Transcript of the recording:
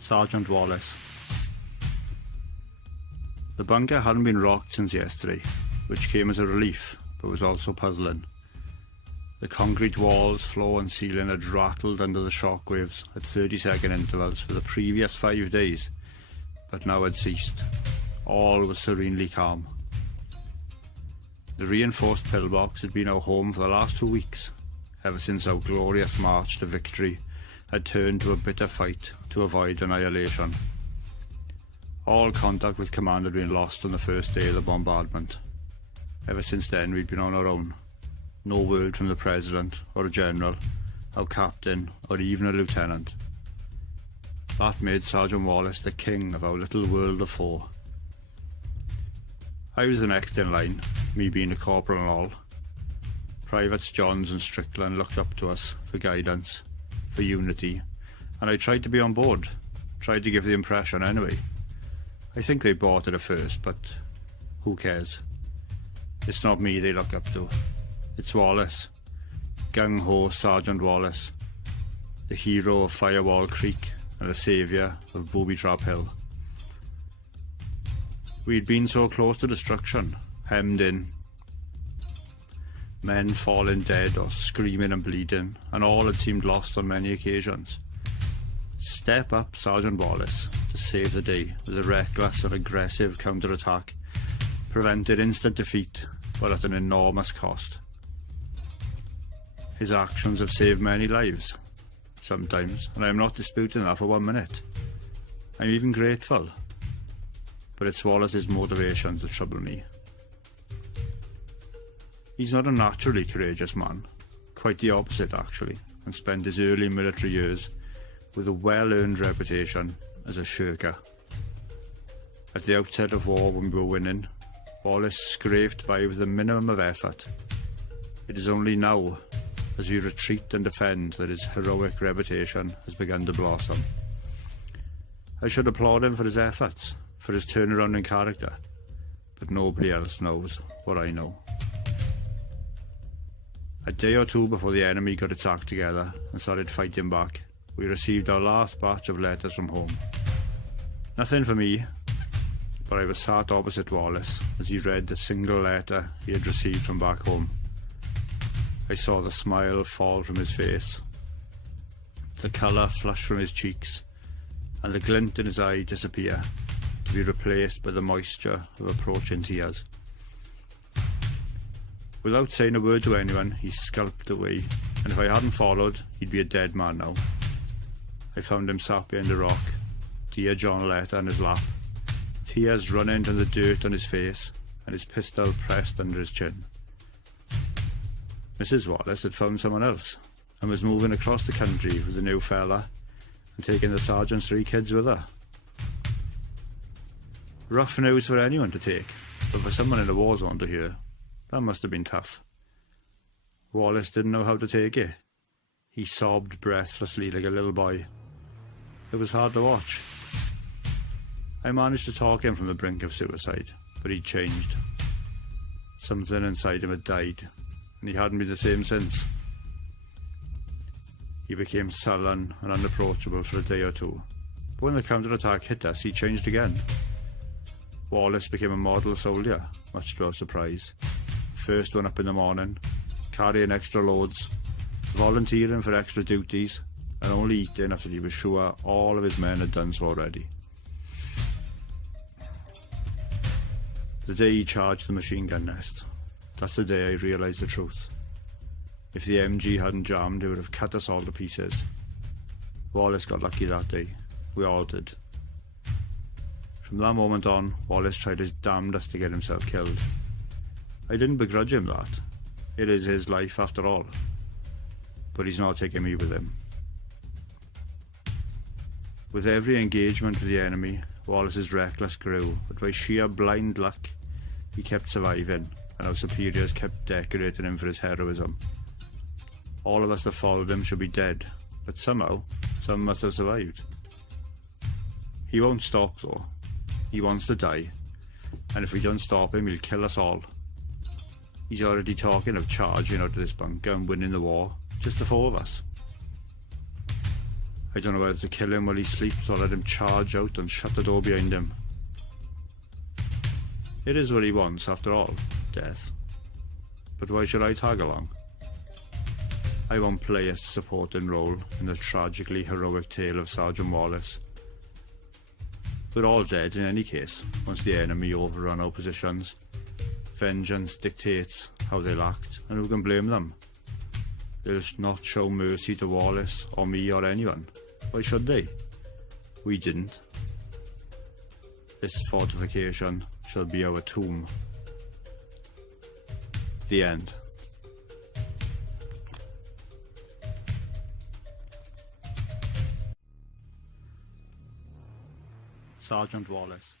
Sgt Wallace. The bunker hadn't been rocked since yesterday, which came as a relief, but was also puzzling. The concrete walls, floor and ceiling had rattled under the shockwaves at 30-second intervals for the previous 5 days, but now had ceased. All was serenely calm. The reinforced pillbox had been our home for the last 2 weeks, ever since our glorious march to victory had turned to a bitter fight to avoid annihilation. All contact with command had been lost on the first day of the bombardment. Ever since then we'd been on our own. No word from the President or a General, our Captain or even a Lieutenant. That made Sgt Wallace the king of our little world of 4. I was the next in line, me being a corporal and all. Privates Johns and Strickland looked up to us for guidance, for unity, and I tried to be on board, tried to give the impression anyway. I think they bought it at first, but who cares? It's not me they look up to. It's Wallace, gung-ho Sgt Wallace, the hero of Firewall Creek and the saviour of Booby Trap Hill. We'd been so close to destruction, hemmed in, men falling dead or screaming and bleeding, and all had seemed lost on many occasions. Step up Sgt Wallace to save the day with a reckless and aggressive counter-attack, prevented instant defeat, but at an enormous cost. His actions have saved many lives, sometimes, and I am not disputing that for 1 minute. I'm even grateful. But it's Wallace's motivations that trouble me. He's not a naturally courageous man, quite the opposite actually, and spent his early military years with a well-earned reputation as a shirker. At the outset of war when we were winning, Wallace scraped by with a minimum of effort. It is only now, as we retreat and defend, that his heroic reputation has begun to blossom. I should applaud him for his efforts, for his turnaround in character, but nobody else knows what I know. A day or 2 before the enemy got its act together and started fighting back, we received our last batch of letters from home. Nothing for me, but I was sat opposite Wallace as he read the single letter he had received from back home. I saw the smile fall from his face, the colour flush from his cheeks, and the glint in his eye disappear, to be replaced by the moisture of approaching tears. Without saying a word to anyone, he skulked away, and if I hadn't followed, he'd be a dead man now. I found him sat behind a rock, Dear John letter in his lap, tears running to the dirt on his face, and his pistol pressed under his chin. Mrs. Wallace had found someone else, and was moving across the country with a new fella, and taking the sergeant's 3 kids with her. Rough news for anyone to take, but for someone in a war zone to hear, that must have been tough. Wallace didn't know how to take it. He sobbed breathlessly like a little boy. It was hard to watch. I managed to talk him from the brink of suicide, but he'd changed. Something inside him had died, and he hadn't been the same since. He became sullen and unapproachable for a day or 2, but when the counter-attack hit us, he changed again. Wallace became a model soldier, much to our surprise. First one up in the morning, carrying extra loads, volunteering for extra duties, and only eating after he was sure all of his men had done so already. The day he charged the machine gun nest, that's the day I realised the truth. If the MG hadn't jammed, it would have cut us all to pieces. Wallace got lucky that day. We all did. From that moment on, Wallace tried his damnedest to get himself killed. I didn't begrudge him that. It is his life after all. But he's not taking me with him. With every engagement with the enemy, Wallace's reckless grew, but by sheer blind luck, he kept surviving, and our superiors kept decorating him for his heroism. All of us that followed him should be dead, but somehow, some must have survived. He won't stop though. He wants to die, and if we don't stop him, he'll kill us all. He's already talking of charging out of this bunker and winning the war, just the 4 of us. I don't know whether to kill him while he sleeps or let him charge out and shut the door behind him. It is what he wants, after all, death. But why should I tag along? I won't play a supporting role in the tragically heroic tale of Sgt Wallace. We're all dead in any case, once the enemy overrun our positions. Vengeance dictates how they'll act, and who can blame them? They'll not show mercy to Wallace, or me, or anyone. Why should they? We didn't. This fortification shall be our tomb. The end. Sgt Wallace.